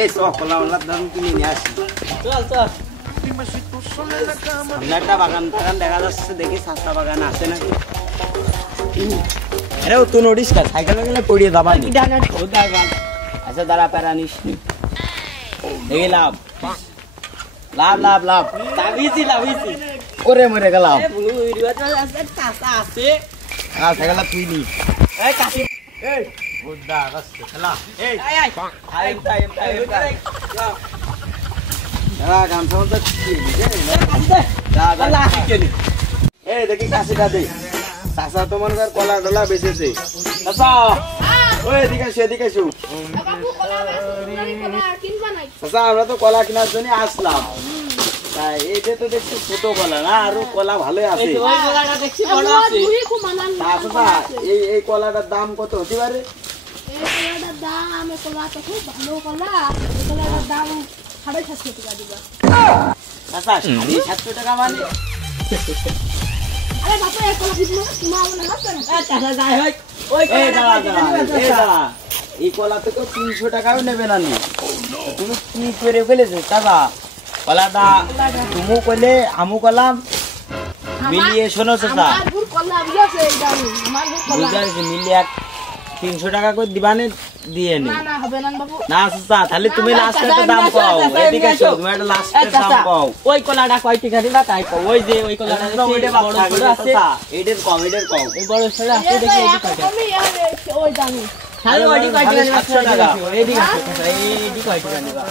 এই তো কলা দাম কিনে নিয়ে আসি। চল চল। সামনে একটা বাগান দেখা যাচ্ছে, দেখি সাস্তা বাগান আছে নাকি। আরে তুই নোটিস কা সাইকেলে গেলে পড়িয়ে দাবাই নি। আচ্ছা দাঁড়া প্যারা নিস নি। দেখি লাভ লাভ লাভ লাভ লাভিছি ওরে মরে গেলাম। আছে সাইকেল তুই নি। এই কাশি এই বুদ্ধা গাছে খেলা। এই গামছা মধ্যে এই দেখি কাশিটা দে। চাষা তো মনে কর কলা ডলা বেঁচেছে। চাষা ওই এদিকে সেদিকে চাষা আমরা তো কলা কেনার জন্য আসলাম। তাই এইটা তো দেখছি ছোট কলা না, আরো কলা ভালোই আছে। এই কলাটার দাম কত হতে পারে? চাষা 750 টাকা মানে? এই কলা তো 300 টাকাও নেবে না। তুমি কি করে ফেলেছো চাচা? কলাটা তুমি কইলে আমু কলাম মিলিয়ে শোনো চাচা, মিলিয়ে 300 টাকা করে দিবানে দিয়ে নি না চাচা। তাহলে তুমি লাস্টে দাম পাও। এদিকে এসো, তুমি একটা লাস্টে দাম পাও। ওই কলাটা কয় টাকা দিবা তাই কও। ওই যে ওই কলাটা আছে এটার কম এই বড় ছেলে আছে দেখি এদিকে কয় টাকা ওই দামি খালি ওইডি কয় টাকা নিবা? 700 টাকা। এদিকে এইডি কয় টাকা নিবা?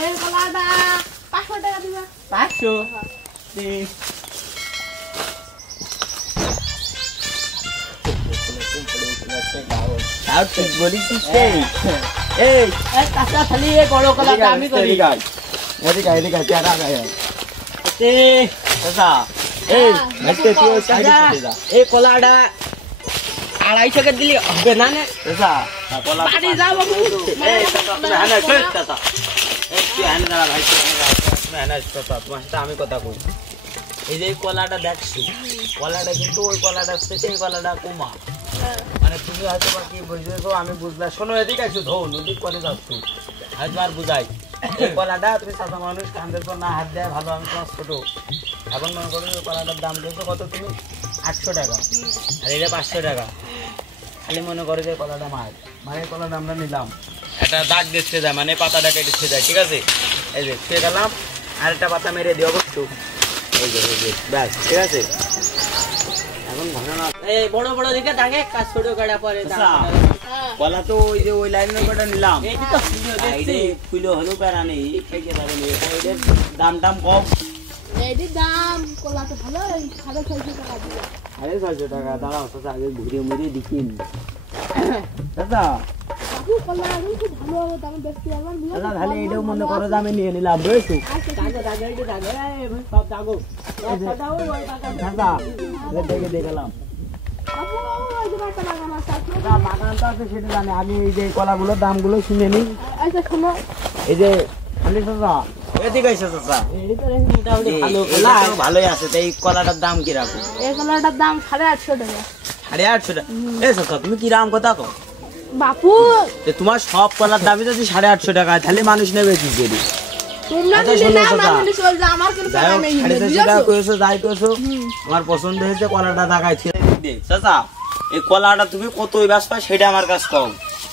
এই কলাটা 500 টাকা দিবা। 500 আর ঠিক বলিস এই এই কাঁচা খালি এই বড় কলাটা আমি করি। এদিকে চারা গায় তে চাচা। এই মেটে তুই সাইডে চলে যা। এই কলাটা 250 টাকা দিলে হবে না না চাচা? কলা বাড়ি যাও বাবু। এই চাচা তুমি হানা কই চাচা? এই তুই হানা দাঁড়া ভাই, তুমি হানা চাচা, তোমার সাথে আমি কথা কই। এই যে কলাটা দেখছি, কলাটা কিন্তু ওই কলাটা থেকে এই কলাটা কমা। মানে তুমি হয়তো বা কি বুঝছো আমি বুঝলাম। শোনো এদিকে আসো, ধো নদী করে যাচ্ছ হয়তো আর বুঝাই। এই কলাটা তুমি চাচা মানুষ কান্দের পর না হাত দেয় ভালো, আমি তোমার ছোট। এখন মনে করো ওই কলাটার দাম দিয়েছো কত তুমি? 800 টাকা। আর এটা 500 টাকা। খালি মনে করো যে কলাটা মায়ের কলাটা আমরা নিলাম, একটা দাগ দিচ্ছে যায়, মানে পাতাটা কেটে যায়, ঠিক আছে? এই যে ছুঁয়ে গেলাম, আর একটা পাতা মেরে দিও অবশ্য। এই যে ব্যাস, ঠিক আছে? এখন ঘটনা এই বড় বড় দিকে দাগে কাজ ছোট কাটা পরে কলা তো ওই যে ওই লাইনের কটা নিলাম। এই তো দেখছি ফুলো হলো বেড়া নেই, খেয়ে যাবে না। এটার দাম কম। এটির দাম কলা তো ভালো 650 টাকা দিবা। 650 টাকা। দাঁড়াও চাচা, আগে ঘুরিয়ে মুড়িয়ে দেখিন চাচা। বাবু কলা কিন্তু ভালো হবে, দাম বেশি আমার চাচা তাহলে এটাও মনে করো যে আমি নিয়ে নিলাম, বুঝছো? দাগে দাগে এই দাগে এই সব দাগো সবটা ওই ওই টাকা চাচা দেখে দেখলাম বাবু ওই যে একটা বাগান আছে। বাগানটা আছে সেটা জানি। আগে এই যে কলাগুলোর দামগুলো শুনে নি। আচ্ছা শোনো, এই যে খালি চাচা এদিকে আইসা চাচা, এই তো মোটামুটি ভালো কলা ভালোই আছে। তাই এই কলাটার দাম কি রাখো? এই কলাটার দাম 850 টাকা। 850 টাকা? এই চাচা তুমি কি দাম কথা কও? বাপু তোমার সব কলার দামই যদি 850 টাকা, তাহলে মানুষ নেবে কি করে? তোমরা আচ্ছা, নিলে শোনো না চাচা, মানে চল যা, আমার কোনো যাই টাকা হোক, নেই। 450 টাকা কইছো, যাই কইছো, আমার পছন্দ হয়েছে। কলাটা দেখাই ছেড়ে দে চাচা। এই কলাটা তুমি কত ব্যাস পাই সেটা আমার কাছে কও।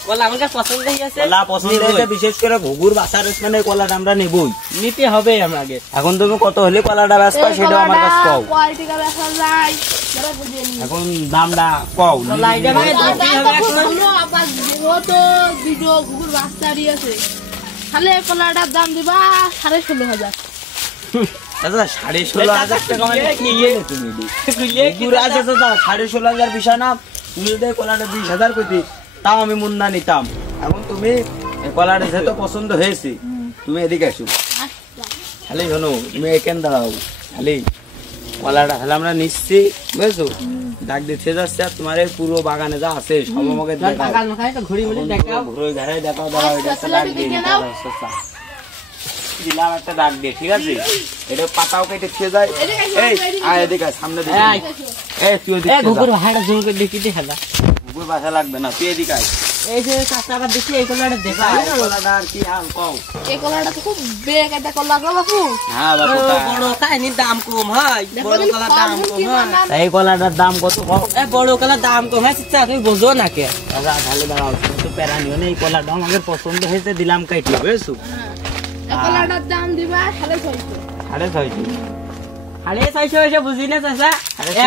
বল আমার কাছে পছন্দ হইছে। কলা পছন্দ হয়েছে, বিশেষ করে ঘুঘুর বাসার মানে কলাটা আমরা নেবই, নিতে হবে আমাকে। এখন তুমি কত হলে কলাটা ব্যাস পাই সেটা আমার কাছে কও। কোয়ালিটি কা বেচা যায় যারা বুঝে নি। এখন দামটা কও। লাইটা ভাই দিতে হবে এখন। হলো আবার ও তো ভিডিও গুগল বাস্তারি আছে। খালি কলাটার দাম দিবা 16,500। চাচা 16,500 টাকা মানে কি তুমি ঘুঘুর আছে চাচা? 16,500 বিষয় না। তুমি যদি কলাটা 20,000 কইতি তাও আমি মুন্না নিতাম। এখন তুমি কলাটা যেহেতু পছন্দ হয়েছে, তুমি এদিকে আসো। খালি শোনো, তুমি এখানে দাঁড়াও। খালি কলাটা খালি আমরা নিচ্ছি, বুঝছো? ডাক দিতে যাচ্ছে। আর তোমার এই পুরো বাগানে যা আছে সব আমাকে বাগান মাখায় তো ঘুরি মুড়ি দেখাও। ঘুরে ঘাড়ে দেখাও। দাঁড়াও, এটা একটা ডাক দিয়ে দিলাম, একটা ডাক দিয়ে, ঠিক আছে? এটা পাতাও কেটে খেয়ে যায়। এই আয় এদিকে, সামনে দিকে। এই তুই এ ঘুঘুর ভাড়া জুম করে দেখিতে খেলা। ঘুঘুর বাসা লাগবে না, তুই এদিকে আয়। এই যে কাঁচা দেখি এই কলাটা দেখা এই কলাটা আর কি হাল কও? এই কলাটা তো খুব বেগ একটা কলা গো বাপু। হ্যাঁ বাপু, বড় কাহিনীর দাম কম হয়, দেখো বড় দিন কলার দাম ফলমূল কম কি হয়। বানান। এই কলাটার দাম কত কও? বড় কলার দাম কম হয়, চিত্তা তুমি বোঝো না কে? দাদা তাহলে দাঁড়াও, তুমি তো প্যারা নিও না, এই কলাটা আমাকে পছন্দ হয়েছে, দিলাম কাইটি, বুঝছো? হ্যাঁ, এই কলাটার দাম দিবা 650। 650। 650 এসে বুঝি না চাচা,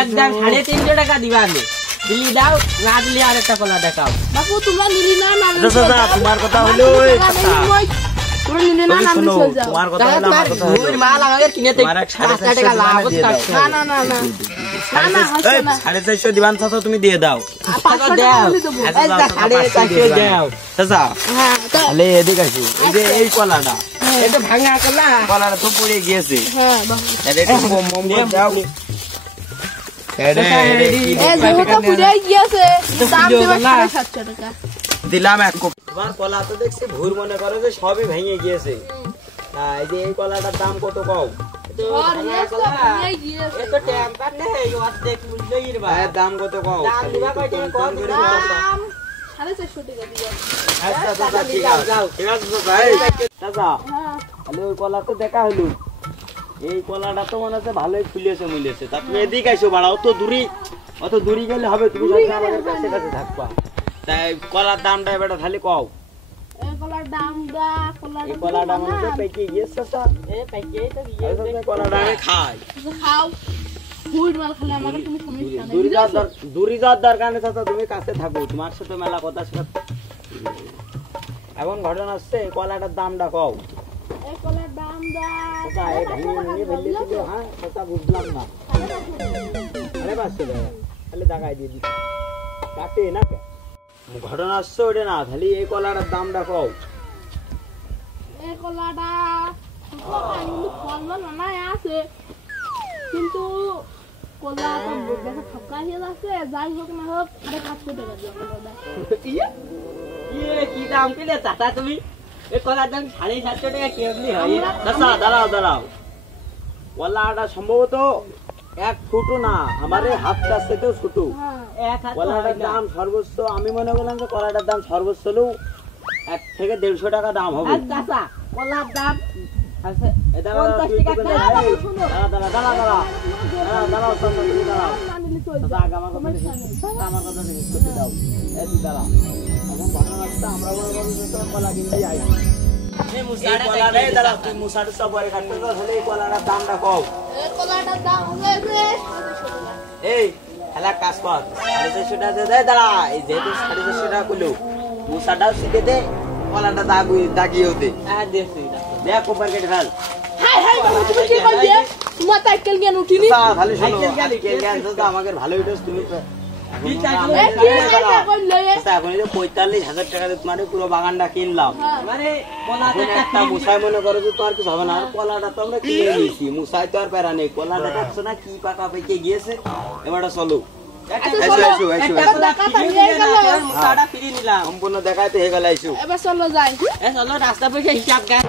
একদম 350 টাকা দিবা আমি। দিলি দাও, না দিলি আরেকটা কলা দেখাও। বাপু তোমরা নিলি না না নিলি আচ্ছা, চলে দাদা, যাও। তোমার কথা আমার হলো কোনো ওই টাকা কথা। নেই, মই। তোমরা নিলি না তুমি না নিলি শোনো, চলে যাও। তোমার কথা দাদা, হলো আমার তোমার কথা হলো। ভুঁড়ির মাল আমাদের কিনে তোমার এক 5 টাকা লাভ দিয়ে দাও। কাটছে। না না না না না না হচ্ছে এই, না। 450 দিবান চাচা, তুমি দিয়ে দাও। 500 টাকা দাও। হলে দেবো। আচ্ছা, এই দাও, যা, চাচা, 500 দিয়ে 450 দিবান। দাও। চাচা, হ্যাঁ তো তাহলে এদিকে আসি, এই যে এই কলাটা, এটা ভাঙা কলা। কলাটা তো পড়ে গিয়েছে, হ্যাঁ বাপু। এটা একটু কম কম করে দাও। এটা কি এই যেহেতু পুড়ে গিয়েছে দাম ভিডিও দিবা বানা। 750 টাকা। দিলাম এক কপি। তোমার কলা তো দেখছি ভুল মনে করো যে সবই ভেঙে গিয়েছে। তা এই যে এই কলাটার দাম কত কও? তো আর ভাঙা ইয়েস তো কলা। পুড়ে গিয়েছে। এ তো টেম্পার নেই, অর্ধেক মূল্যই রে এর দাম কত কও? দাম দিবা কয় টাকা কও? করে দাম। দাও। দাম 450 টাকা দিবা। আচ্ছা চাচা, ঠিক আছে, যাও। ঠিক আছে চাচা, এই চাচা, হ্যাঁ তাহলে ওই কলা তো দেখা হলো, এই কলাটা তো মনে হচ্ছে ভালোই ফুলেছে মিলেছে। তা তুমি এদিকে আইসো, বাড়া, অত দূরি গেলে হবে? তুমি সবসময় আমাদের কাছে কাছে থাকবা। তাই কলার দামটা এবার খালি কও। এই কলার দামটা এই কলাটা মনে হচ্ছে পেকে গিয়েছে চাচা। এ পাইকে তো দিয়ে এই জন্য কলাটা আমি খাই। খাও ফুড মাল খেলে আমাকে তুমি সমস্যা নেই দূরি যাওয়ার দরকার নেই চাচা, তুমি কাছে থাকো, তোমার সাথে মেলা কথা শেখার। এখন ঘটনা হচ্ছে এই কলাটার দামটা কও। এই কলার দামটা চাচা, এই ভেঙে ভেঙে ফেললে দিলো, হ্যাঁ চাচা, বুঝলাম না। 550 টাকা তাহলে টাকায় দিয়ে দিচ্ছি, কাটে না কে? ঘটনা আসছে ওটা না, তাহলে এই কলাটার দামটা কও। এই কলাটা ফল বানাই আছে কিন্তু কলা তো দেখা ঠকা হয়ে যাচ্ছে। যাই হোক না হোক 550 টাকা দিও কলাটা। কি দাম কিলে চাচা তুমি? এই কলার দাম 750 টাকা কেমনি হয়? চাচা দাঁড়াও, কলাটা সম্ভবত 1 ফুটও না, আমার এই হাতটা থেকেও ছোট। হ্যাঁ এক হাত কলাটার দাম সর্বোচ্চ, আমি মনে করলাম যে কলাটার দাম সর্বোচ্চ হলেও 1 থেকে 150 টাকা দাম হবে। আর চাচা কলার দাম আছে এই দাঁড়াও, 50 তুই টাকা তো কেজি। দাঁড়াও, দাঁড়াও, চাচা, তুমি দাঁড়াও। না নিলে চলে চাচা, যাও। আগে আমার কথা জিজ্ঞেস করতে, আমার কথা জিজ্ঞেস করতে দাও। এই তুই দাঁড়াও। এখন ঘটনা হচ্ছে, আমরা মনে করবো যে তোর কলা কিনতেই আইছি। এই এই মুসাটা কলাটাই দাঁড়াও, তুই মুসাটা সব পরে কাটতে দাও, তাহলে এই কলাটার দামটা কও। এই কলাটার দাম হয়েছে 450 টাকা। এই খেলা কাজ কর, 450 টাকা দিয়ে দেয়, দাঁড়া, এই যেহেতু 450 টাকা করলো, মুসাটাও শিখে দে, কলাটা দাগিয়েও দে। আর দেছি দেখ কোপার কেটে ফেল। হাই হাই বাবু তুমি কি করলে? তোমার সাইকেল জ্ঞান উঠিনি? চাচা, খালি শোনো, সাইকেল গেলে আজকে জ্ঞান চাচা, আমাকে ভালোই দোষ, তুমি তো- কি এখন সাইকেল? আমরা- এই কি হাইটা করলে? চাচা, এখন এই যে 45,000 টাকা দিয়ে তোমার এই পুরো বাগানটা কিনলাম। হ্যাঁ মানে কলাটা এখন একটা মুসাই মনে করো যে তো আর কিছু হবে না, আর কলাটা তো আমরা কিনে নিয়েছি, মুসাই তো আর প্যারা নেই, কলাটা দেখছো না কি পাকা পেকে গিয়েছে। এবারটা চলো, আচ্ছা, এসো, চলো। এসো, এসো, একটা এসো। দেখা থাকলে গেল। মুসাটা ফ্রি নিলাম। সম্পূর্ণ দেখাইতে হয়ে গেল, আইসো। এবার চলো যাই। এ চলো রাস্তা পয়সা হিসাব গায়।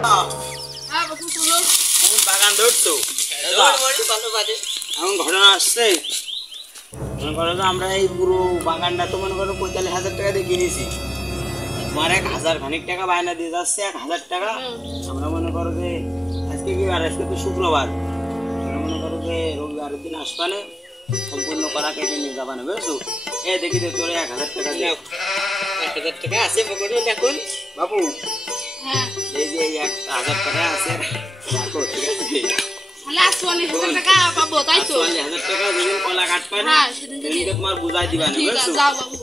হ্যাঁ বাবু চলো। কোন বাগান ধরছো? এখন ঘটনা আসছে, মনে করো যে আমরা এই পুরো বাগানটা তো মনে করো 45,000 টাকা দিয়ে কিনেছি, তোমার 1,000 খানিক টাকা বায়না দিয়ে যাচ্ছে, 1,000 টাকা। আমরা মনে করো যে আজকে কি বার? আজকে তো শুক্রবার, আমরা মনে করো যে রবিবারের দিন আসবানে সম্পূর্ণ কলা কেটে নিয়ে যাবানে, বুঝছো? এ দেখি দে তোরে 1,000 টাকা দিয়ে। 1000 টাকা আছে পকেটে দেখুন। বাবু, হ্যাঁ এই যে এই 1,000 টাকা আছে, রাখো, ঠিক আছে? তাহলে 48,000 টাকা পাবো তাই তো? 48,000 টাকা যেদিন কলা কাটবে না, হ্যাঁ সেদিন সেদিনকে তোমার বুঝাই দিবা না, ঠিক আছে বুঝছো? যাও বাবু।